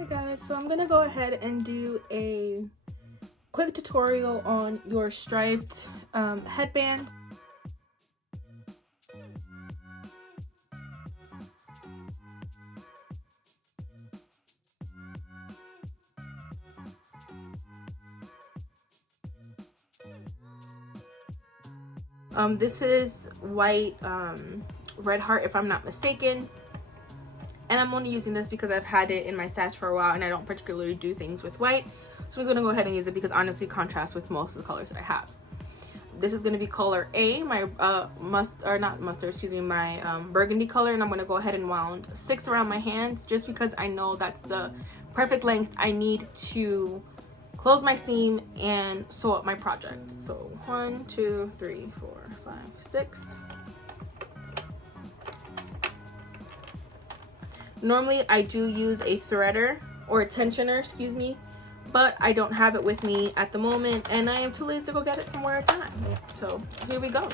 Hey guys, so I'm gonna go ahead and do a quick tutorial on your striped headbands. This is white red heart if I'm not mistaken, and I'm only using this because I've had it in my stash for a while and I don't particularly do things with white, so I'm just gonna go ahead and use it because honestly it contrasts with most of the colors that I have. This is going to be color A, my my burgundy color, and I'm going to go ahead and wound 6 around my hands just because I know that's the perfect length I need to close my seam and sew up my project. So 1, 2, 3, 4, 5, 6. Normally I do use a threader or a tensioner, excuse me, but I don't have it with me at the moment and I am too lazy to go get it from where it's at. So here we go.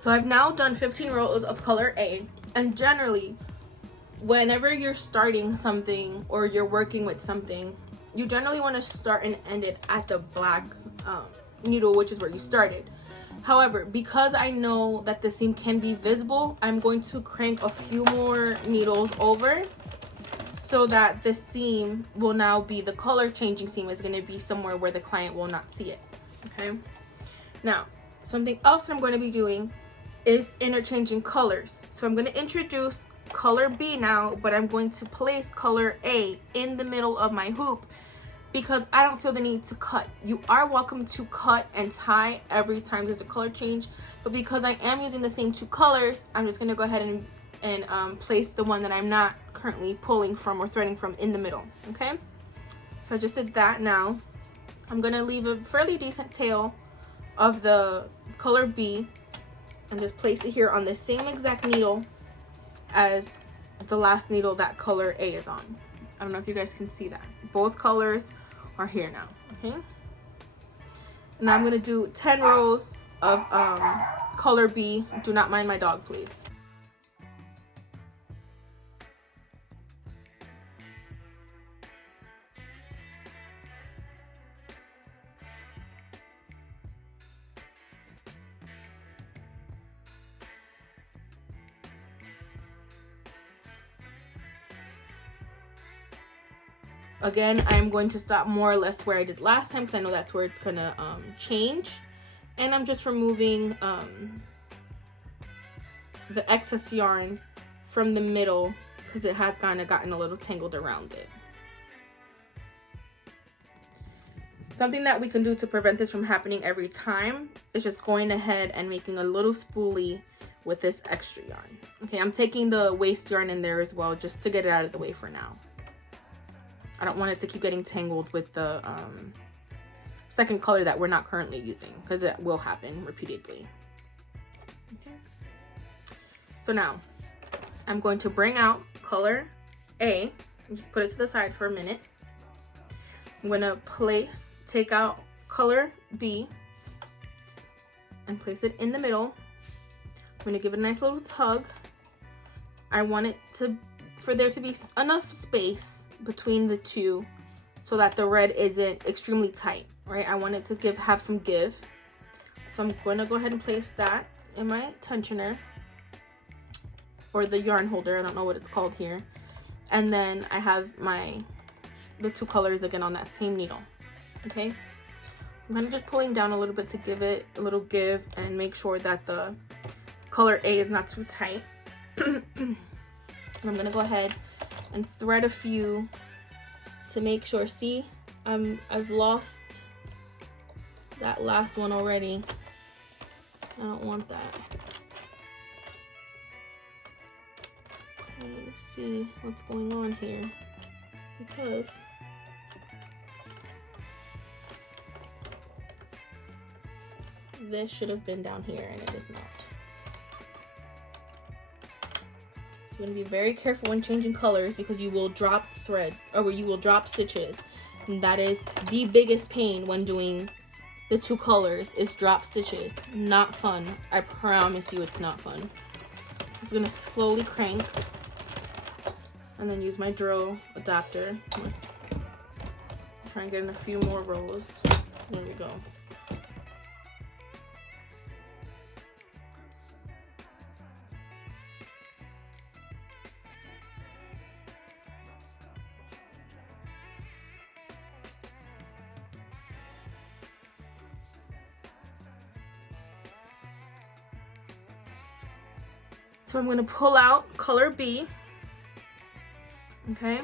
So I've now done 15 rows of color A, and generally whenever you're starting something or you're working with something, you generally want to start and end it at the black needle, which is where you started. However, because I know that the seam can be visible, I'm going to crank a few more needles over so that the seam will now be, the color changing seam is going to be somewhere where the client will not see it. Okay, now something else I'm going to be doing is interchanging colors. So I'm going to introduce color B now, but I'm going to place color A in the middle of my hoop because I don't feel the need to cut. You are welcome to cut and tie every time there's a color change, but because I am using the same 2 colors, I'm just going to go ahead and place the one that I'm not currently pulling from or threading from in the middle. Okay, so I just did that. Now I'm going to leave a fairly decent tail of the color B and just place it here on the same exact needle as the last needle that color A is on. I don't know if you guys can see that. Both colors are here now. Okay, now I'm going to do 10 rows of color B. Do not mind my dog, please. Again, I'm going to stop more or less where I did last time because I know that's where it's gonna change, and I'm just removing the excess yarn from the middle because it has kind of gotten a little tangled around it. Something that we can do to prevent this from happening every time is just going ahead and making a little spoolie with this extra yarn. Okay, I'm taking the waste yarn in there as well just to get it out of the way for now. I don't want it to keep getting tangled with the second color that we're not currently using because it will happen repeatedly. Okay. So now I'm going to bring out color A and just put it to the side for a minute. I'm going to take out color B and place it in the middle. I'm going to give it a nice little tug. I want it for there to be enough space between the two so that the red isn't extremely tight, right? I want it to have some give. So I'm going to go ahead and place that in my tensioner or the yarn holder. I don't know what it's called here. And then I have the 2 colors again on that same needle. Okay, I'm kind of just pulling down a little bit to give it a little give and make sure that the color A is not too tight. And I'm gonna go ahead and thread a few to make sure. See, I've lost that last one already. I don't want that. Let's see what's going on here, because this should have been down here and it is not. So going to be very careful when changing colors because you will drop thread, or you will drop stitches. And that is the biggest pain when doing the two colors, is drop stitches. Not fun. I promise you it's not fun. I'm just going to slowly crank and then use my drill adapter. Try and get in a few more rows. There we go. So I'm going to pull out color B, okay?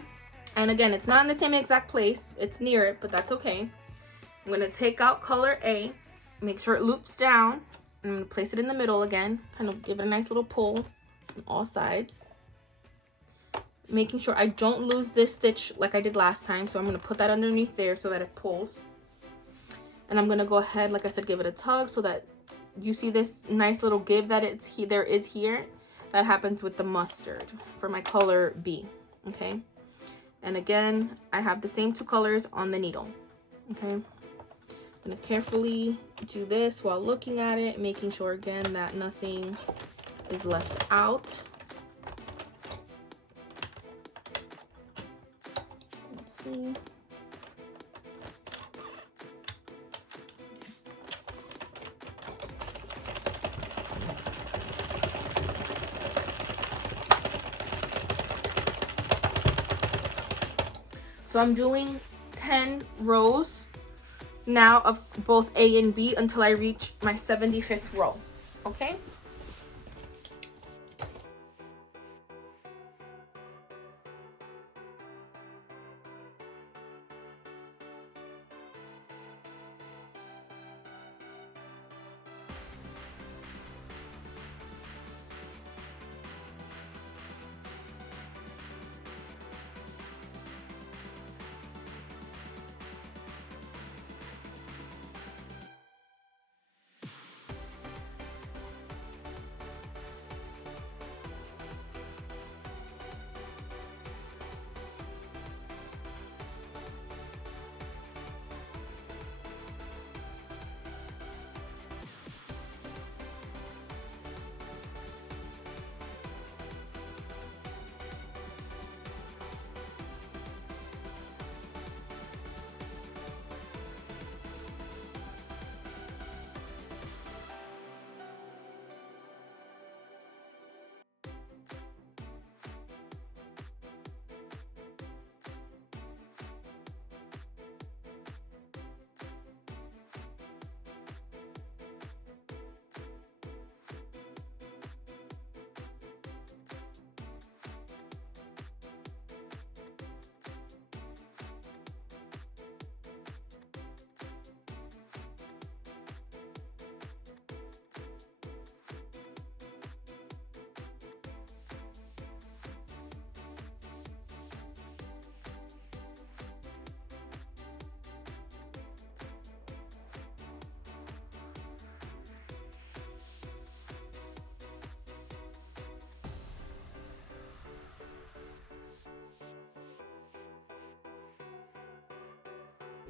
And again, it's not in the same exact place. It's near it, but that's okay. I'm going to take out color A, make sure it loops down. I'm going to place it in the middle again, kind of give it a nice little pull on all sides. Making sure I don't lose this stitch like I did last time. So I'm going to put that underneath there so that it pulls. And I'm going to go ahead, like I said, give it a tug so that you see this nice little give that there is here. That happens with the mustard for my color B, okay? And again, I have the same two colors on the needle, okay? I'm gonna carefully do this while looking at it, making sure again that nothing is left out. Let's see. So I'm doing 10 rows now of both A and B until I reach my 75th row, okay?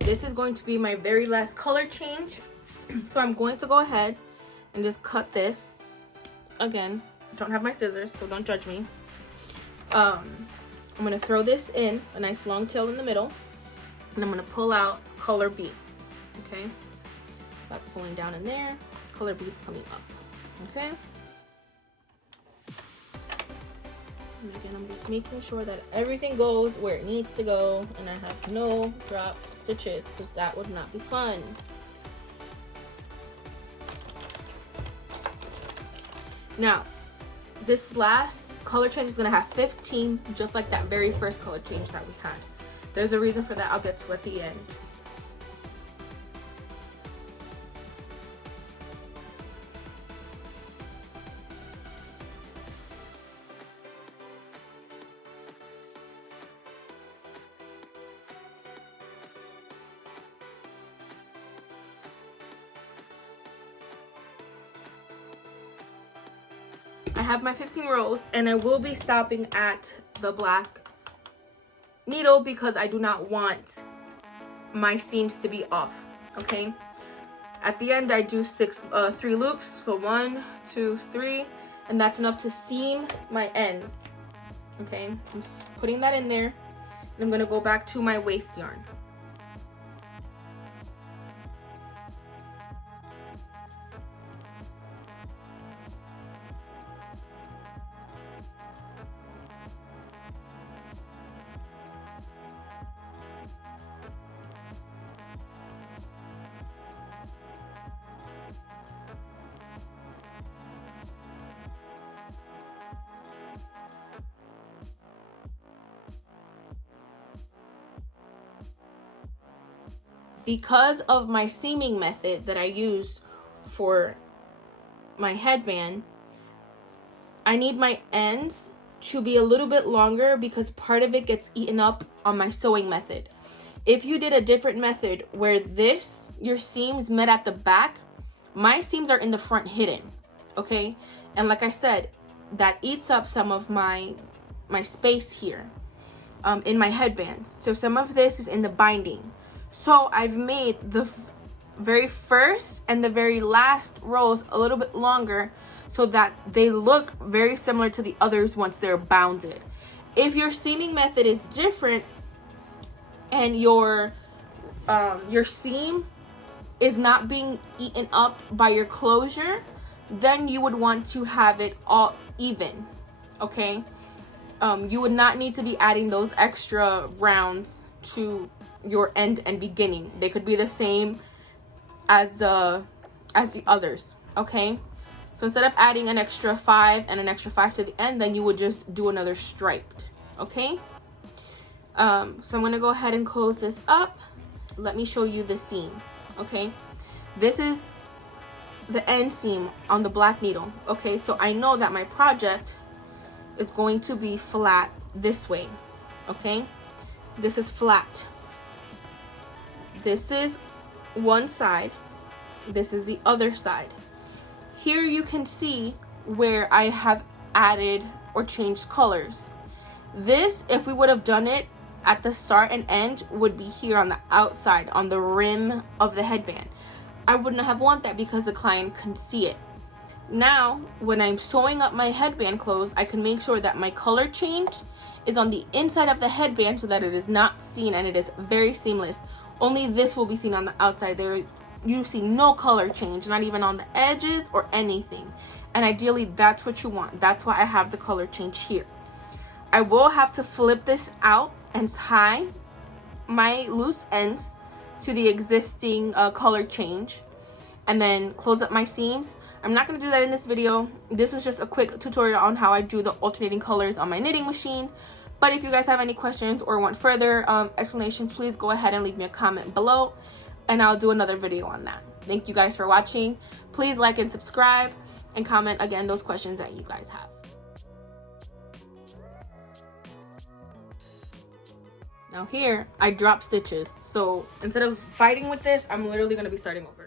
This is going to be my very last color change. So I'm going to go ahead and just cut this. Again, I don't have my scissors, so don't judge me. I'm going to throw this in, a nice long tail in the middle. And I'm going to pull out color B, okay? That's going down in there. Color B is coming up, okay? And again, I'm just making sure that everything goes where it needs to go and I have no drop stitches because that would not be fun. Now, this last color change is going to have 15, just like that very first color change that we had. There's a reason for that I'll get to at the end. I have my 15 rows, and I will be stopping at the black needle because I do not want my seams to be off. Okay, at the end I do 3 loops, so 1, 2, 3, and that's enough to seam my ends. Okay, I'm just putting that in there, and I'm going to go back to my waist yarn. Because of my seaming method that I use for my headband, I need my ends to be a little bit longer because part of it gets eaten up on my sewing method. If you did a different method where your seams met at the back, my seams are in the front hidden, okay? And like I said, that eats up some of my space here in my headbands. So some of this is in the binding. So I've made the very first and the very last rows a little bit longer so that they look very similar to the others once they're bounded. If your seaming method is different and your seam is not being eaten up by your closure, then you would want to have it all even, okay? You would not need to be adding those extra rounds to your end and beginning. They could be the same as the others, okay? So instead of adding an extra 5 and an extra 5 to the end, then you would just do another striped, okay? So I'm gonna go ahead and close this up. Let me show you the seam, okay? This is the end seam on the black needle, okay? So I know that my project is going to be flat this way, okay? This is flat. This is one side. This is the other side. Here you can see where I have added or changed colors. This, if we would have done it at the start and end, would be here on the outside, on the rim of the headband. I wouldn't have want that because the client can see it. Now, when I'm sewing up my headband clothes, I can make sure that my color change is on the inside of the headband so that it is not seen and it is very seamless. Only this will be seen on the outside. There you see no color change, not even on the edges or anything. And ideally that's what you want. That's why I have the color change here. I will have to flip this out and tie my loose ends to the existing color change and then close up my seams. I'm not going to do that in this video. This was just a quick tutorial on how I do the alternating colors on my knitting machine. But if you guys have any questions or want further explanations, please go ahead and leave me a comment below and I'll do another video on that. Thank you guys for watching. Please like and subscribe and comment again those questions that you guys have. Now here, I dropped stitches. So instead of fighting with this, I'm literally going to be starting over.